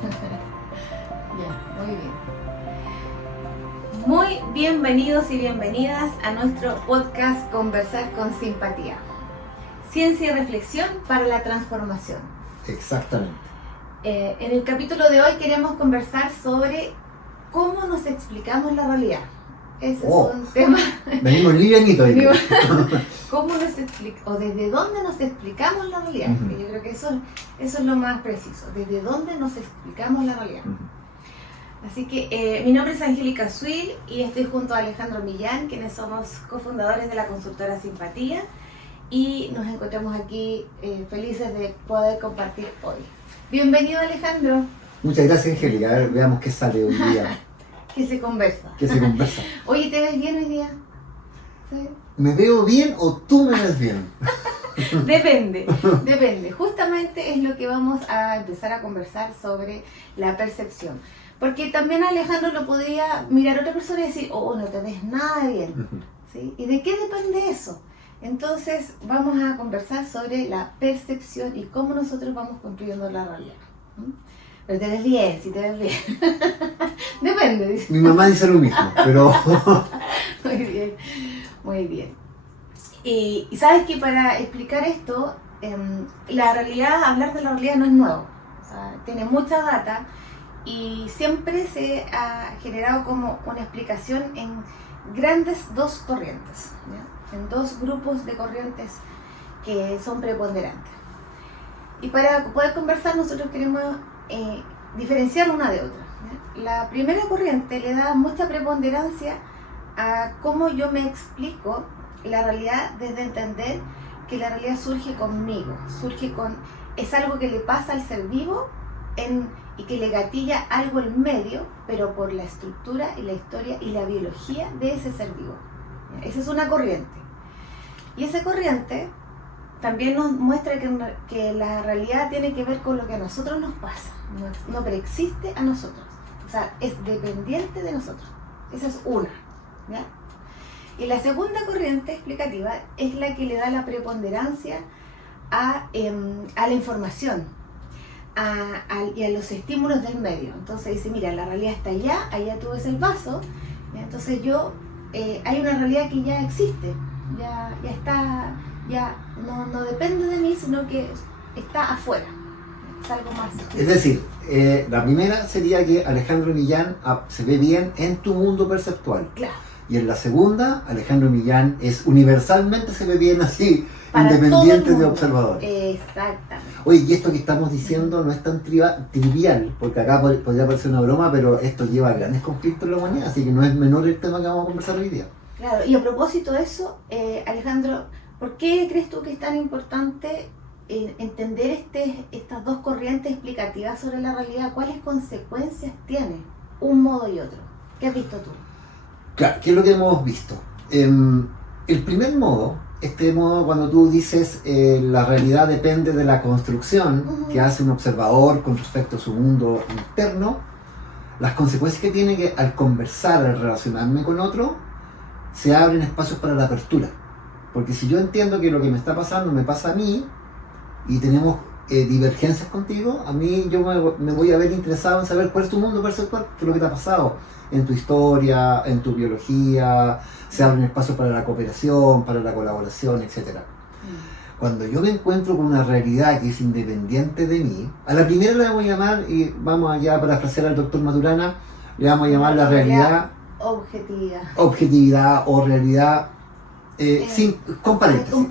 Ya, muy bien. Muy bienvenidos y bienvenidas a nuestro podcast Conversar con Simpatía. Ciencia y reflexión para la transformación. Exactamente. En el capítulo de hoy queremos conversar sobre cómo nos explicamos la realidad. Ese es un tema. Venimos livianitos hoy. ¿Cómo nos explica, o desde dónde nos explicamos la realidad? Uh-huh. Yo creo que eso es lo más preciso. ¿Desde dónde nos explicamos la realidad? Uh-huh. Así que mi nombre es Angélica Suil y estoy junto a Alejandro Millán, quienes somos cofundadores de la consultora Simpatía, y nos encontramos aquí felices de poder compartir hoy. Bienvenido, Alejandro. Muchas gracias, Angélica. A ver, veamos qué sale hoy día. Que se conversa. ¿Qué se conversa? Oye, ¿te ves bien hoy día? ¿Sí? ¿Me veo bien o tú me ves bien? Depende. Justamente es lo que vamos a empezar a conversar sobre la percepción. Porque también Alejandro lo podría mirar a otra persona y decir, oh, no te ves nada bien. Uh-huh. ¿Sí? ¿Y de qué depende eso? Entonces vamos a conversar sobre la percepción y cómo nosotros vamos construyendo la realidad. ¿Mm? Pero te ves bien, si te ves bien. Depende. Dice. Mi mamá dice lo mismo, pero... Muy bien, muy bien. Y sabes que para explicar esto, la realidad, hablar de la realidad no es nuevo. O sea, tiene mucha data y siempre se ha generado como una explicación en grandes dos corrientes, ¿ya? En dos grupos de corrientes que son preponderantes. Y para poder conversar nosotros queremos diferenciar una de otra, ¿ya? La primera corriente le da mucha preponderancia a cómo yo me explico la realidad desde entender que la realidad surge conmigo, es algo que le pasa al ser vivo y que le gatilla algo en medio, pero por la estructura y la historia y la biología de ese ser vivo. Esa es una corriente. Y esa corriente también nos muestra que la realidad tiene que ver con lo que a nosotros nos pasa, no preexiste a nosotros, o sea, es dependiente de nosotros. Esa es una, ¿ya? Y la segunda corriente explicativa es la que le da la preponderancia a la información y a los estímulos del medio. Entonces dice, mira, la realidad está allá tú ves el vaso, ¿ya? Entonces hay una realidad que ya existe, ya está, ya no depende de mí, sino que está afuera, es algo más. Es decir, la primera sería que Alejandro Millán se ve bien en tu mundo perceptual. Claro. Y en la segunda, Alejandro Millán universalmente se ve bien así, para independiente de observador. Exactamente. Oye, y esto que estamos diciendo no es tan trivial, porque acá podría parecer una broma, pero esto lleva a grandes conflictos en la humanidad, así que no es menor el tema que vamos a conversar hoy día. Claro, y a propósito de eso, Alejandro, ¿por qué crees tú que es tan importante entender estas dos corrientes explicativas sobre la realidad? ¿Cuáles consecuencias tiene un modo y otro? ¿Qué has visto tú? Claro, ¿qué es lo que hemos visto? El primer modo, este modo cuando tú dices la realidad depende de la construcción uh-huh. que hace un observador con respecto a su mundo interno, las consecuencias que tiene que al conversar, al relacionarme con otro, se abren espacios para la apertura. Porque si yo entiendo que lo que me está pasando me pasa a mí y tenemos divergencias contigo, a mí yo me voy a ver interesado en saber cuál es tu mundo perceptual, qué es lo que te ha pasado en tu historia, en tu biología, se abren espacios para la cooperación, para la colaboración, etc. Cuando yo me encuentro con una realidad que es independiente de mí, a la primera la vamos a llamar, y vamos allá a parafrasear al doctor Maturana, le vamos a llamar la realidad objetividad o realidad con paréntesis.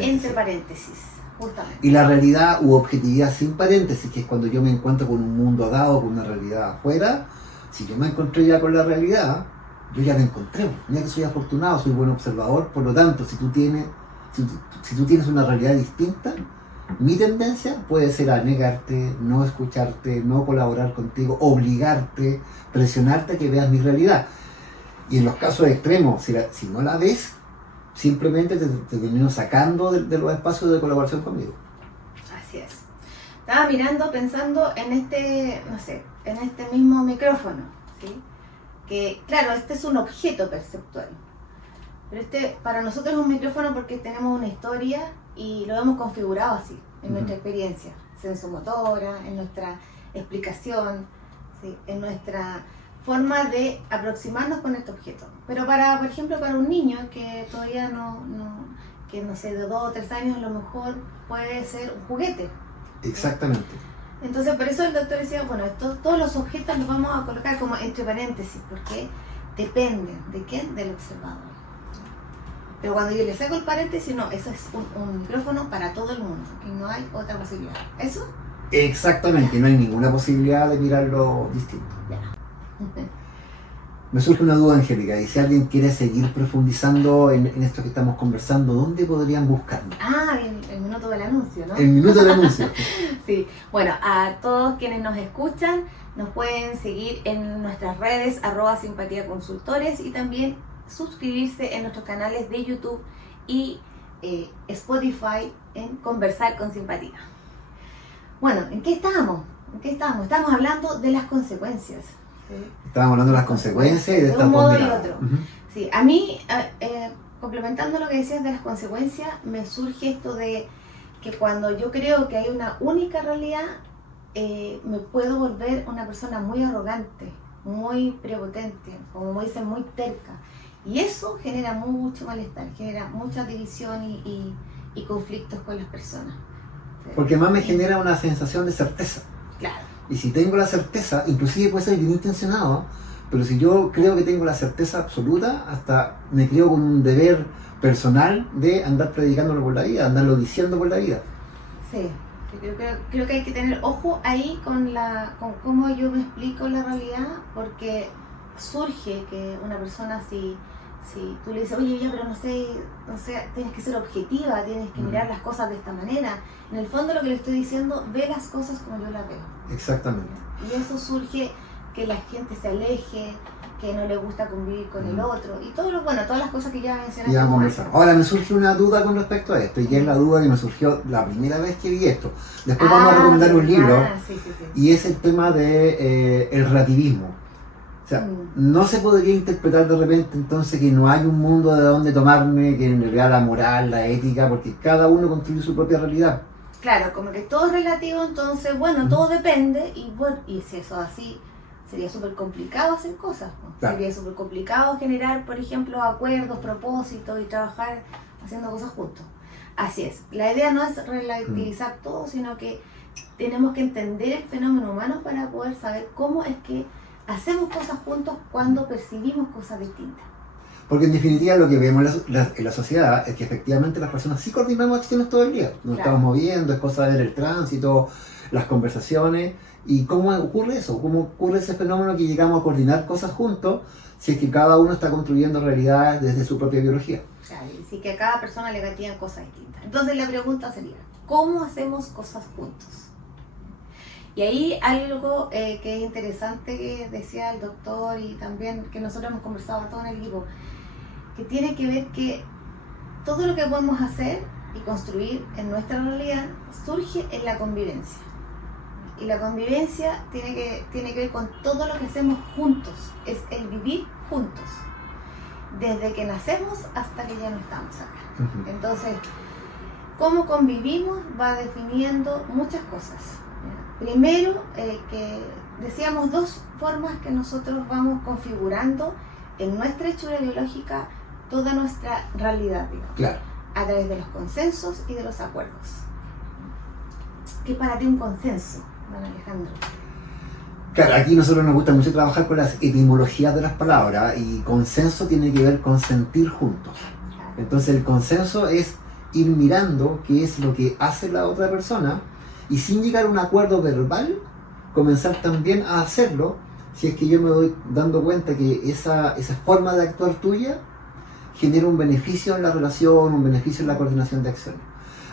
Entre paréntesis. Justamente. Y la realidad u objetividad sin paréntesis, que es cuando yo me encuentro con un mundo dado, con una realidad afuera. Si yo me encontré ya con la realidad, yo ya me encontré. Mira que soy afortunado, soy buen observador, por lo tanto, si tú tienes una realidad distinta, mi tendencia puede ser a negarte, no escucharte, no colaborar contigo, obligarte, presionarte a que veas mi realidad. Y en los casos extremos, si no la ves, simplemente te termino sacando de los espacios de colaboración conmigo. Así es. Estaba mirando, pensando en este mismo micrófono, ¿sí? Que claro, este es un objeto perceptual, pero para nosotros es un micrófono porque tenemos una historia y lo hemos configurado así, en nuestra Ujú. experiencia sensomotora, en nuestra explicación, ¿sí? En nuestra forma de aproximarnos con este objeto. Pero por ejemplo, para un niño que todavía que no sé, de 2 o 3 años, a lo mejor puede ser un juguete. Exactamente. Entonces, por eso el doctor decía, bueno, todos los objetos los vamos a colocar como entre paréntesis, porque dependen de quién, del observador. Pero cuando yo le saco el paréntesis, no, eso es un micrófono para todo el mundo, y no hay otra posibilidad. ¿Eso? Exactamente, no hay ninguna posibilidad de mirarlo distinto. Ya. Me surge una duda, Angélica, y si alguien quiere seguir profundizando en esto que estamos conversando, ¿dónde podrían buscarnos? Ah, el minuto del anuncio, ¿no? El minuto del anuncio. Sí, bueno, a todos quienes nos escuchan, nos pueden seguir en nuestras redes, @simpatiaconsultores, y también suscribirse en nuestros canales de YouTube y Spotify en Conversar con Simpatía. Bueno, ¿en qué estamos? Estamos hablando de las consecuencias. ¿Sí? Estábamos hablando de las consecuencias y de De estas un dos modo y miradas. otro. Ujú. Sí, a mí, complementando lo que decías de las consecuencias, me surge esto de que cuando yo creo que hay una única realidad, me puedo volver una persona muy arrogante, muy prepotente, como dicen, muy terca. Y eso genera mucho malestar, genera mucha división y conflictos con las personas. ¿Sí? Porque más me genera una sensación de certeza. Claro. Y si tengo la certeza, inclusive puede ser bien intencionado, pero si yo creo que tengo la certeza absoluta, hasta me creo con un deber personal de andar predicándolo por la vida, andarlo diciendo por la vida. Sí, yo creo que hay que tener ojo ahí con cómo yo me explico la realidad, porque surge que una persona, si tú le dices, oye, ya, pero no sé, tienes que ser objetiva, tienes que mirar las cosas de esta manera, en el fondo lo que le estoy diciendo, ve las cosas como yo las veo. Exactamente. Y eso surge que la gente se aleje, que no le gusta convivir con el otro, y todas las cosas que ya mencionaste. Ya conversamos. Ahora me surge una duda con respecto a esto, y es la duda que me surgió la primera vez que vi esto. Después vamos a recomendar un libro, Sí. y es el tema de el relativismo. O sea, no se podría interpretar de repente entonces que no hay un mundo de donde tomarme, que en realidad la moral, la ética, porque cada uno construye su propia realidad. Claro, como que todo es relativo, entonces, bueno, todo depende, y si eso es así, sería súper complicado hacer cosas, ¿no? Claro. Sería súper complicado generar, por ejemplo, acuerdos, propósitos y trabajar haciendo cosas juntos. Así es, la idea no es relativizar todo, sino que tenemos que entender el fenómeno humano para poder saber cómo es que hacemos cosas juntos cuando percibimos cosas distintas. Porque en definitiva lo que vemos en la sociedad es que efectivamente las personas sí coordinamos acciones todo el día. Nos Claro. estamos moviendo, es cosa de ver el tránsito, las conversaciones. ¿Y cómo ocurre eso? ¿Cómo ocurre ese fenómeno que llegamos a coordinar cosas juntos si es que cada uno está construyendo realidades desde su propia biología? Claro, y sí que a cada persona le gatillan cosas distintas. Entonces la pregunta sería, ¿cómo hacemos cosas juntos? Y ahí algo que es interesante que decía el doctor y también que nosotros hemos conversado todo en el equipo, que tiene que ver que todo lo que podemos hacer y construir en nuestra realidad surge en la convivencia. Y la convivencia tiene que ver con todo lo que hacemos juntos, es el vivir juntos, desde que nacemos hasta que ya no estamos acá. Ujú. Entonces, cómo convivimos va definiendo muchas cosas. Primero, que decíamos dos formas que nosotros vamos configurando en nuestra hechura biológica toda nuestra realidad, digamos, Claro. a través de los consensos y de los acuerdos. ¿Qué es para ti un consenso, don Alejandro? Claro, aquí a nosotros nos gusta mucho trabajar con las etimologías de las palabras y consenso tiene que ver con sentir juntos. Entonces el consenso es ir mirando qué es lo que hace la otra persona y sin llegar a un acuerdo verbal, comenzar también a hacerlo si es que yo me doy dando cuenta que esa forma de actuar tuya genera un beneficio en la relación, un beneficio en la coordinación de acciones.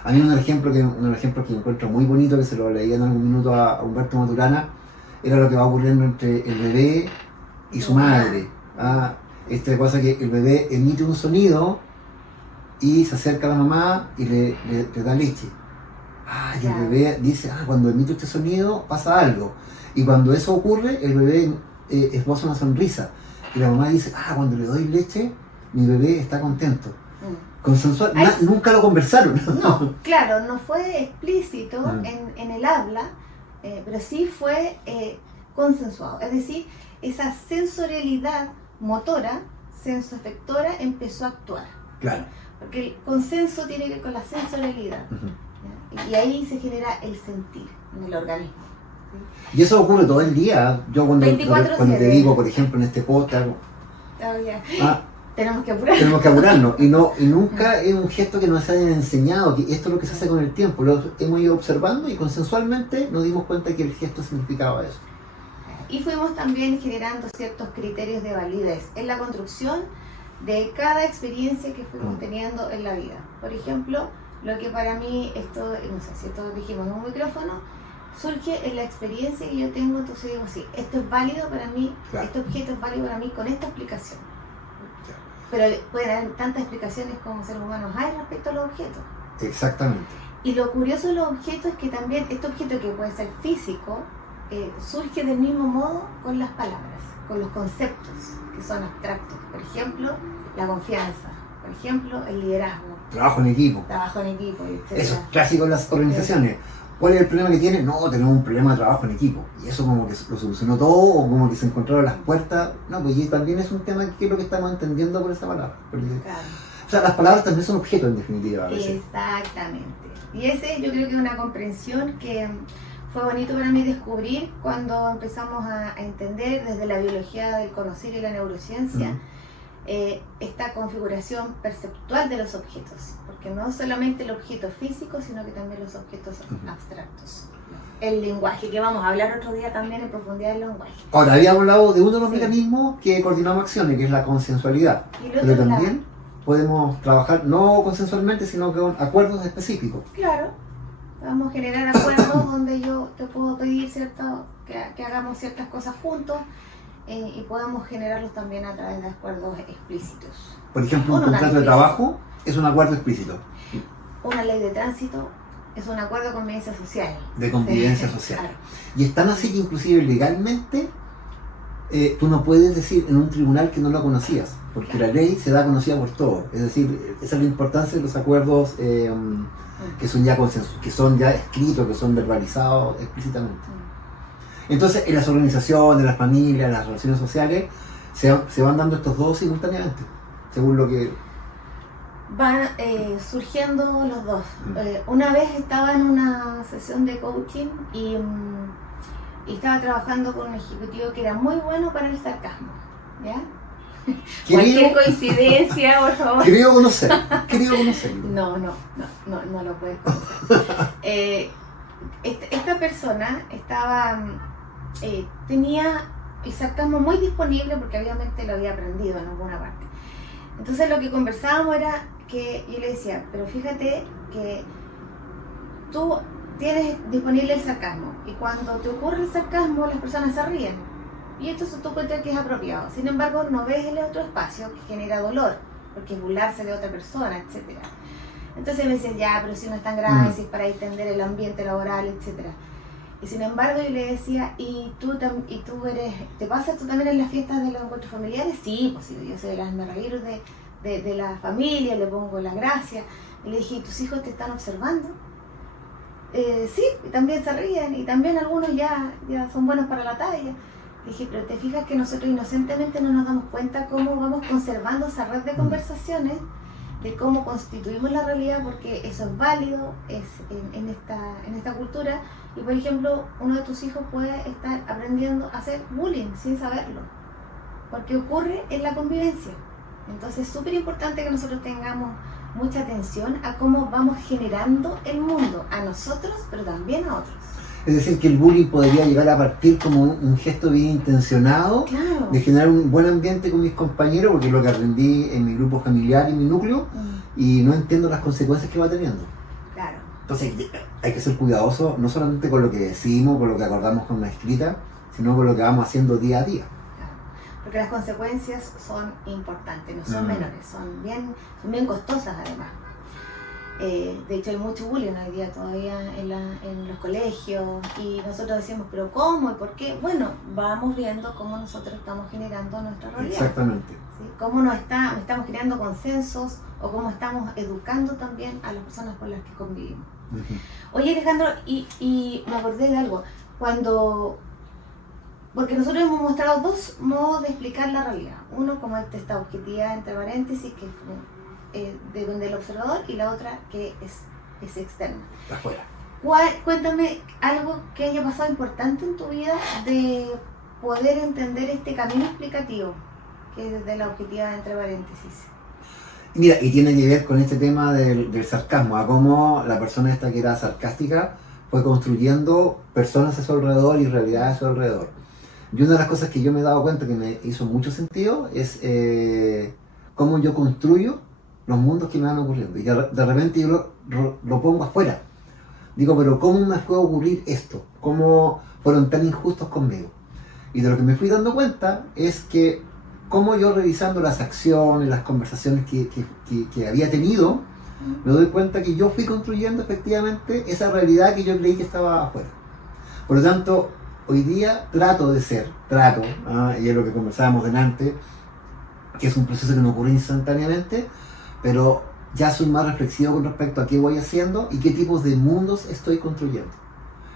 A mí un ejemplo que encuentro muy bonito, que se lo leí en algún minuto a Humberto Maturana, era lo que va ocurriendo entre el bebé y su madre. Esta cosa que el bebé emite un sonido y se acerca a la mamá y le da leche. Y el bebé dice, cuando emito este sonido pasa algo. Y cuando eso ocurre, el bebé esboza una sonrisa. Y la mamá dice, cuando le doy leche, mi bebé está contento. Consensuar, Ay, nunca lo conversaron. No, claro, no fue explícito Mm. en el habla, pero sí fue consensuado. Es decir, esa sensorialidad motora, sensoafectora, empezó a actuar. Claro. Porque el consenso tiene que ver con la sensorialidad. Ujú. ¿Ya? Y ahí se genera el sentir en el organismo. Y eso ocurre todo el día. Yo cuando 24/7. te digo, por ejemplo, en este podcast, Todavía ah, tenemos que apurar. tenemos que apurarnos. Y nunca es un gesto que nos hayan enseñado, que esto es lo que se hace con el tiempo. Lo hemos ido observando y consensualmente nos dimos cuenta que el gesto significaba eso. Y fuimos también generando ciertos criterios de validez en la construcción de cada experiencia que fuimos teniendo en la vida. Por ejemplo, lo que para mí, esto, no sé si esto dijimos en un micrófono, surge en la experiencia que yo tengo, entonces digo, sí, esto es válido para mí, Claro. este objeto es válido para mí con esta explicación. Pero pueden haber tantas explicaciones como seres humanos hay respecto a los objetos. Exactamente. Y lo curioso de los objetos es que también este objeto, que puede ser físico, surge del mismo modo con las palabras, con los conceptos que son abstractos. Por ejemplo, la confianza, por ejemplo, el liderazgo, Trabajo en equipo. trabajo en equipo, etc. Eso es clásico en las organizaciones. ¿Cuál es el problema que tiene? No, tenemos un problema de trabajo en equipo. Y eso como que lo solucionó todo, o como que se encontraron las puertas. No, pues y también es un tema que es lo que estamos entendiendo por esa palabra. Porque, Claro. o sea, las palabras también son objetos en definitiva a veces. Exactamente. Y ese yo creo que es una comprensión que fue bonito para mí descubrir cuando empezamos a entender desde la biología del conocer y la neurociencia esta configuración perceptual de los objetos. Porque no solamente el objeto físico, sino que también los objetos abstractos. El lenguaje, que vamos a hablar otro día también en profundidad del lenguaje. Ahora, habíamos hablado de uno de los Sí. mecanismos que coordinamos acciones, que es la consensualidad. Y lo Pero otro, también podemos trabajar no consensualmente, sino con acuerdos específicos. claro, vamos a generar acuerdos donde yo te puedo pedir que hagamos ciertas cosas juntos y podamos generarlos también a través de acuerdos explícitos. Por ejemplo, un O no tan contrato de explícito. trabajo es un acuerdo explícito Una ley de tránsito es un acuerdo de convivencia social. de convivencia social. Claro. Y es tan así que inclusive legalmente tú no puedes decir en un tribunal que no lo conocías, porque la ley se da conocida por todos. Es decir, esa es la importancia de los acuerdos que son ya que son ya escritos, que son verbalizados explícitamente. Entonces, en las organizaciones, en las familias, en las relaciones sociales, se van dando estos dos simultáneamente, según lo que... Van surgiendo los dos. Una vez estaba en una sesión de coaching y estaba trabajando con un ejecutivo que era muy bueno para el sarcasmo. ¿Ya? Cualquier coincidencia, por favor. Creo conocerlo. No lo puedes conocer. Esta persona tenía el sarcasmo muy disponible porque obviamente lo había aprendido en alguna parte. Entonces lo que conversábamos era que yo le decía, pero fíjate que tú tienes disponible el sarcasmo y cuando te ocurre el sarcasmo las personas se ríen y entonces tú encuentras que es apropiado. Sin embargo, no ves el otro espacio que genera dolor, porque es burlarse de otra persona, etc. Entonces me decían, ya, pero si no es tan grave, si es para distender el ambiente laboral, etc. Y sin embargo yo le decía, ¿y tú te pasas tú también en las fiestas de los encuentros familiares? Sí, pues sí, yo soy de las me reír de la familia, le pongo la gracia. Y le dije, ¿y tus hijos te están observando? Sí, y también se ríen, y también algunos ya son buenos para la talla. Le dije, pero te fijas que nosotros inocentemente no nos damos cuenta cómo vamos conservando esa red de conversaciones, de cómo constituimos la realidad, porque eso es válido en esta cultura. Y por ejemplo, uno de tus hijos puede estar aprendiendo a hacer bullying sin saberlo, porque ocurre en la convivencia. Entonces es súper importante que nosotros tengamos mucha atención a cómo vamos generando el mundo, a nosotros, pero también a otros. Es decir, que el bullying podría llegar a partir como un gesto bien intencionado, Claro. de generar un buen ambiente con mis compañeros, porque es lo que aprendí en mi grupo familiar y mi núcleo, y no entiendo las consecuencias que va teniendo. Claro. Entonces hay que ser cuidadoso, no solamente con lo que decimos, con lo que acordamos con una escrita, sino con lo que vamos haciendo día a día. Porque las consecuencias son importantes, no son menores, son bien costosas además. De hecho hay mucho bullying hoy día todavía en los colegios y nosotros decimos, pero ¿cómo y por qué? Bueno, vamos viendo cómo nosotros estamos generando nuestra realidad. Exactamente. ¿Sí? Cómo estamos creando consensos o cómo estamos educando también a las personas con las que convivimos. Ujú. Oye, Alejandro, y me acordé de algo, porque nosotros hemos mostrado dos modos de explicar la realidad. Uno como esta objetividad entre paréntesis, que es como, depende del observador, y la otra que es externa. Afuera. Cuéntame algo que haya pasado importante en tu vida de poder entender este camino explicativo, que es de la objetividad entre paréntesis. Mira, y tiene que ver con este tema del sarcasmo, a cómo la persona esta que era sarcástica fue construyendo personas a su alrededor y realidades a su alrededor. Y una de las cosas que yo me he dado cuenta que me hizo mucho sentido es cómo yo construyo los mundos que me van ocurriendo. Y de repente yo lo pongo afuera. Digo, pero ¿cómo me fue a ocurrir esto? ¿Cómo fueron tan injustos conmigo? Y de lo que me fui dando cuenta es que cómo yo revisando las acciones, las conversaciones que había tenido, me doy cuenta que yo fui construyendo efectivamente esa realidad que yo creí que estaba afuera. Por lo tanto, hoy día trato, y es lo que conversábamos delante, que es un proceso que no ocurre instantáneamente, pero ya soy más reflexivo con respecto a qué voy haciendo y qué tipos de mundos estoy construyendo.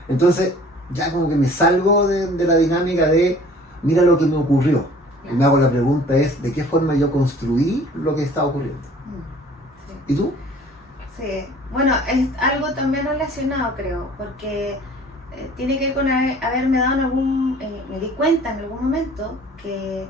Entonces, ya como que me salgo de la dinámica de mira lo que me ocurrió. Y me hago la pregunta es, ¿de qué forma yo construí lo que está ocurriendo? Sí. ¿Y tú? Sí, bueno, es algo también relacionado, creo, porque tiene que ver con haberme dado me di cuenta en algún momento que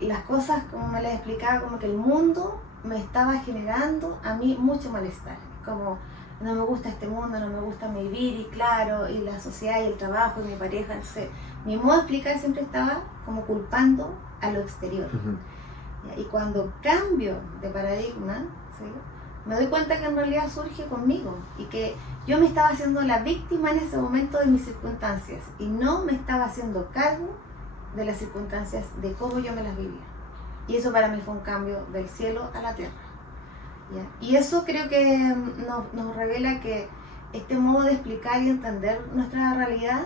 las cosas, como me las explicaba, como que el mundo me estaba generando a mí mucho malestar, como no me gusta este mundo, no me gusta mi vivir, y claro, y la sociedad y el trabajo y mi pareja, entonces, mi modo de explicar siempre estaba como culpando a lo exterior. Uh-huh. Y cuando cambio de paradigma, ¿sí?, me doy cuenta que en realidad surge conmigo y que yo me estaba haciendo la víctima en ese momento de mis circunstancias y no me estaba haciendo cargo de las circunstancias, de cómo yo me las vivía. Y eso para mí fue un cambio del cielo a la tierra. ¿Ya? Y eso creo que nos revela que este modo de explicar y entender nuestra realidad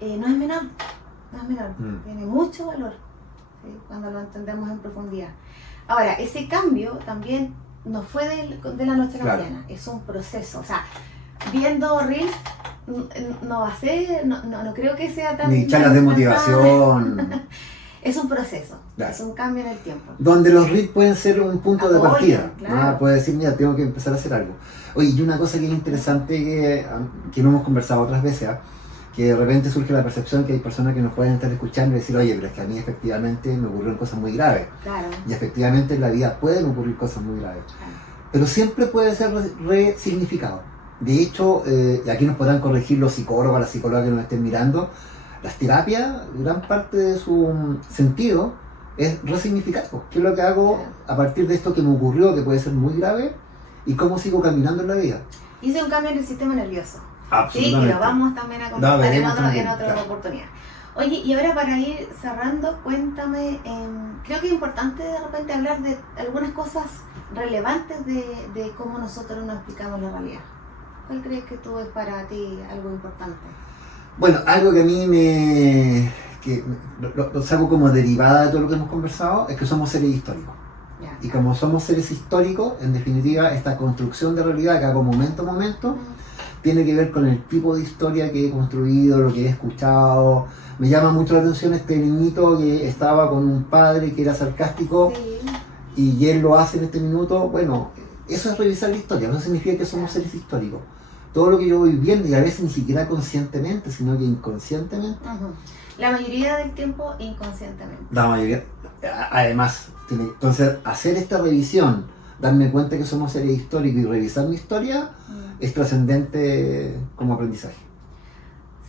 no es menor, tiene mucho valor, ¿sí?, cuando lo entendemos en profundidad. Ahora, ese cambio también no fue de la noche a la mañana, es un proceso. O sea, viendo Reels no va a ser, no creo que sea tan... Ni charlas de motivación. Es un proceso, claro, es un cambio en el tiempo. Donde los Reels pueden ser un punto de partida. Claro. Puedes decir, mira, tengo que empezar a hacer algo. Oye, y una cosa que es interesante que no hemos conversado otras veces, que de repente surge la percepción que hay personas que nos pueden estar escuchando y decir, oye, pero es que a mí efectivamente me ocurrieron cosas muy graves. Claro. Y efectivamente en la vida pueden ocurrir cosas muy graves. Claro. Pero siempre puede ser resignificado. De hecho, y aquí nos podrán corregir los psicólogos, las psicólogas que nos estén mirando, las terapias, gran parte de su sentido es resignificarlo. ¿Qué es lo que hago a partir de esto que me ocurrió, que puede ser muy grave, y cómo sigo caminando en la vida? Y ese es un cambio en el sistema nervioso. Absolutamente. Sí, que lo vamos también a conversar en otra claro, oportunidad. Oye, y ahora para ir cerrando, cuéntame, creo que es importante de repente hablar de algunas cosas relevantes de cómo nosotros nos explicamos la realidad. ¿Cuál crees que tú es para ti algo importante? Bueno, algo que a mí lo saco como derivada de todo lo que hemos conversado, es que somos seres históricos. Ya. Y como somos seres históricos, en definitiva, esta construcción de realidad que hago momento a momento, tiene que ver con el tipo de historia que he construido, lo que he escuchado. Me llama mucho la atención este niñito que estaba con un padre que era sarcástico, sí, y él lo hace en este minuto. Bueno, eso es revisar la historia, no significa que somos seres históricos. Todo lo que yo voy viviendo, y a veces ni siquiera conscientemente, sino que inconscientemente. Uh-huh. La mayoría del tiempo inconscientemente. La mayoría, además, entonces hacer esta revisión, darme cuenta que somos seres históricos y revisar mi historia, es trascendente como aprendizaje.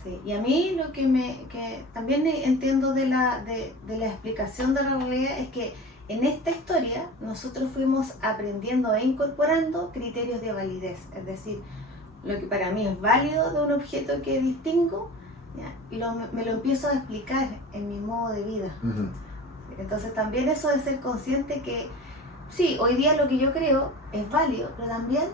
Sí, y a mí lo que también entiendo de la explicación de la realidad es que en esta historia nosotros fuimos aprendiendo e incorporando criterios de validez, es decir, lo que para mí es válido de un objeto que distingo, me lo empiezo a explicar en mi modo de vida. Uh-huh. Entonces también eso de ser consciente que sí, hoy día lo que yo creo es válido, pero también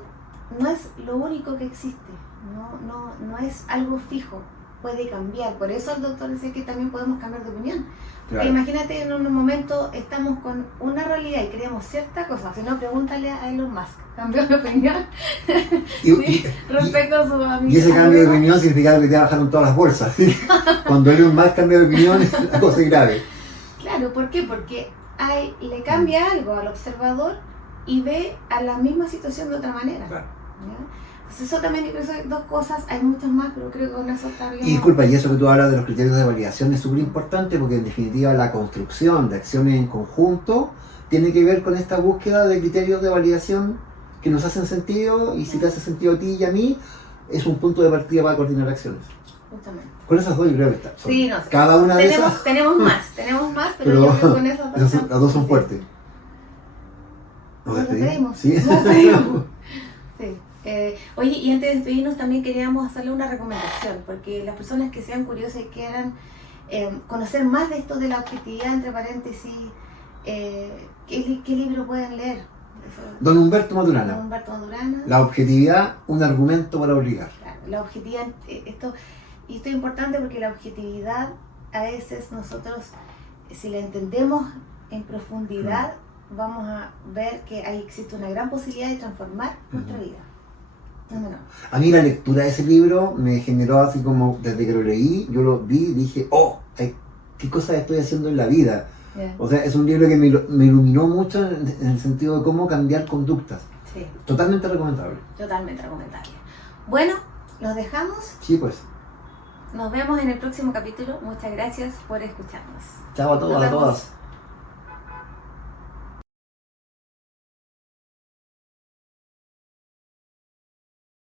no es lo único que existe, no es algo fijo, puede cambiar. Por eso el doctor dice que también podemos cambiar de opinión. Claro. Imagínate en un momento estamos con una realidad y creemos cierta cosa, si no pregúntale a Elon Musk, cambió de opinión Y respecto a su amigo. ese cambio de opinión significa que te bajaron todas las bolsas. ¿Sí? Cuando Elon Musk cambia de opinión, la cosa es grave. Claro, ¿por qué? Porque le cambia algo al observador y ve a la misma situación de otra manera. Claro. ¿Ya? Entonces eso también, yo creo que son dos cosas, hay muchas más, pero creo que con eso está bien. Y disculpa, y eso que tú hablas de los criterios de validación es súper importante porque en definitiva la construcción de acciones en conjunto tiene que ver con esta búsqueda de criterios de validación que nos hacen sentido, y si te hace sentido a ti y a mí, es un punto de partida para coordinar acciones. Justamente. Con esas dos yo creo que está. Sí, no sé. Cada una de esas. Tenemos más, pero yo creo que con eso las dos son fuertes. Nos despedimos. ¿Sí? Nos despedimos. Sí. Oye, y antes de despedirnos también queríamos hacerle una recomendación, porque las personas que sean curiosas y quieran conocer más de esto de la objetividad, entre paréntesis, ¿qué libro pueden leer? Don Humberto Maturana. Don Humberto Maturana. La objetividad, un argumento para obligar. Claro, la objetividad, esto es importante porque la objetividad a veces nosotros, si la entendemos en profundidad, vamos a ver que ahí existe una gran posibilidad de transformar nuestra vida. No. A mí la lectura de ese libro me generó así como, desde que lo leí, yo lo vi y dije, ¿qué cosas estoy haciendo en la vida? Yeah. O sea, es un libro que me iluminó mucho en el sentido de cómo cambiar conductas. Sí. Totalmente recomendable. Totalmente recomendable. Bueno, los dejamos. Sí, pues. Nos vemos en el próximo capítulo. Muchas gracias por escucharnos. Chao a todos, a todas.